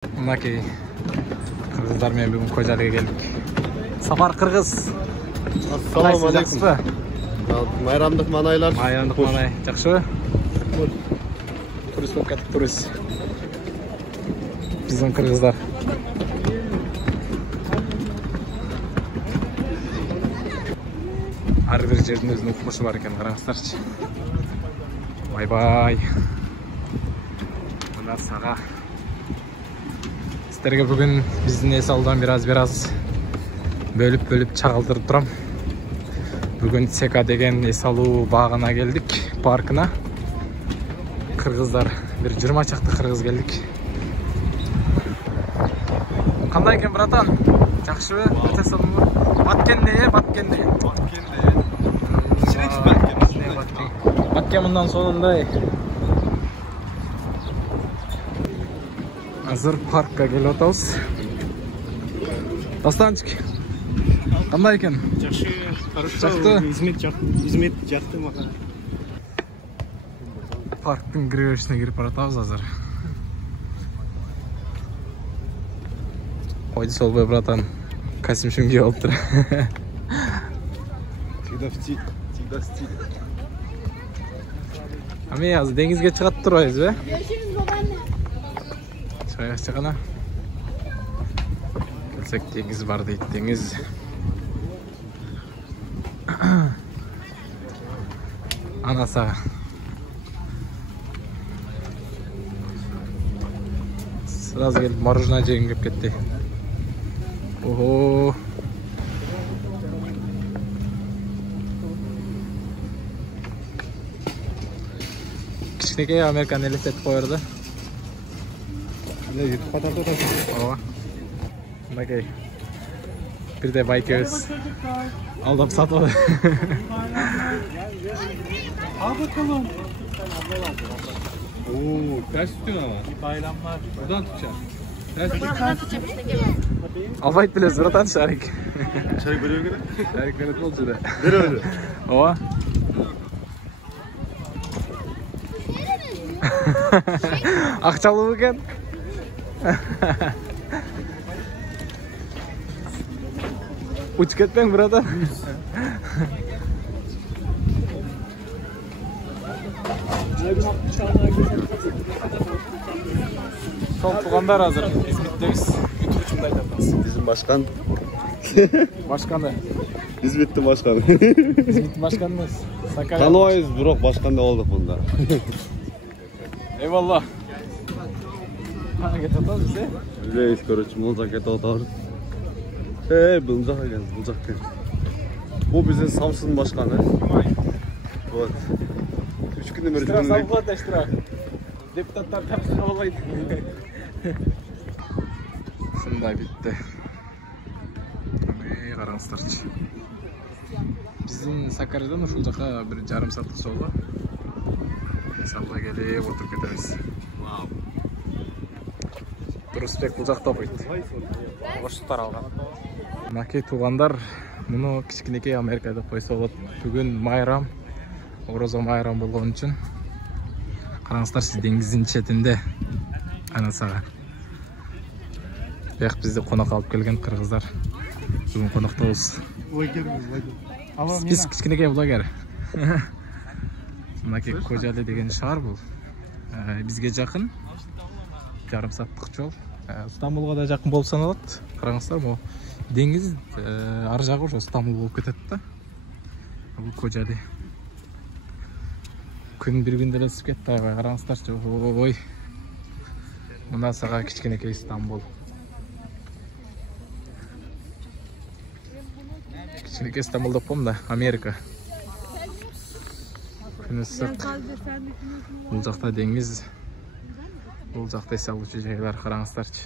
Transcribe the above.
Мынакей кыргыздар менен бүгүн Кожалыга келдик. Сапар кыргыз. Ассаламу алейкум. Майрамдык манайлар. Майрамдык манай. Жакшыбы? Турист болуп кеттик, турист. Биздин кыргыздар. Ар бир жердин өзүнүн укмушу бар экен, караңыздарчы. Бай-бай. Мына сага. Сіздерге бүгін біздің эс алудан бир аз бөлүп чагылдырып турам. Бүгін Сека деген эс алуу багына келдик, паркына. Кыргыздар, бир 20 чакты кыргыз келдик. Кандай экен, братан? Жакшыбы? Өтө салымбы? Баткенде. Баткен мындан сонундай. Азыр паркка келип атабыз. Достанчик. Кандай экен? Жакшы, Жакты. Измет жакты мага. Парктын киребешине кирип баратабыз азыр. Койду солбой, братан. Костюм кийип алыптыр. Всегда в стиле. Ами азыр деңизге чыгат турбайбыз, бе? Görüşürüz babaanne. Чайга чыгана. Келсек деңиз бар дейт, деңиз. Анаса. Сразу келип мороженое жегим кеп кетти. Ого. Кичинекей Американы элестетип коерду. Андай жетип катарды да. Ооба. Мынакей. Бирде байкебиз алдап сатып алды. Al bakalım. Oo, ters tutuyor ama. Bayramlar. Buradan tutacağım. Ters tut. Албайт билебиз, братан, Шарик. Çay böyle göre. Шарик берет болчу да. Ver öyle. Ооба. Акчалуу экен. Учуп кетпең, братан. Сол тугандар азыр İzmit'teyiz. Bütün uçumda айтабыз. Bizim başkan. Başkanı. İzmit'in başkanı. İzmit'in başkanı эмес. Sakarya. Tanımayız, bırak başkan da olduk bunda. Eyvallah. Hareket atalım bize. Reis körüçüm olacak et otar. Bulacak gel, bulacak gel. Bu bizim Samsun başkanı. Evet. 3 gündür beri İştirak dinledik. salgılat iştirak. Deputatlar tarafına olaydı. Şunday bitti. Қараңыздарчы. Биздин Сакариядан ушул жака бир жарым сааттык жолго. Сабла келип отуруп кетебиз. Вау. Турусбек бул жакта окуйт. Оштуктар алган. Мынакей туугандар, муну кичинекей Америка деп койсо болот. Бүгүн майрам, орозо майрам болгон үчүн. Караңыздар, сиз деңиздин четинде анасага. Бияк бизди конок алып келген кыргыздар. Бүгүн коноктобуз. Биз кичинекей блогер. Мынакей Кожалы деген шаар бул. Бизге жакын. Жарым сааттык жол. Стамбулга да жакын болуп саналат. Караңыздар, бул деңиз ар жагы ошо Стамбул болуп кетет да. Бул Кожалы. Күн бир күндө эле ысып кетти, аябай караңыздарчы. Ой. Мына сага кичинекей Стамбул. Кичинекей Стамбул деп коем да, Америка. Күн ысык. Бул жакта деңиз. Бул жакта эс алуучу жайлар, караңыздарчы.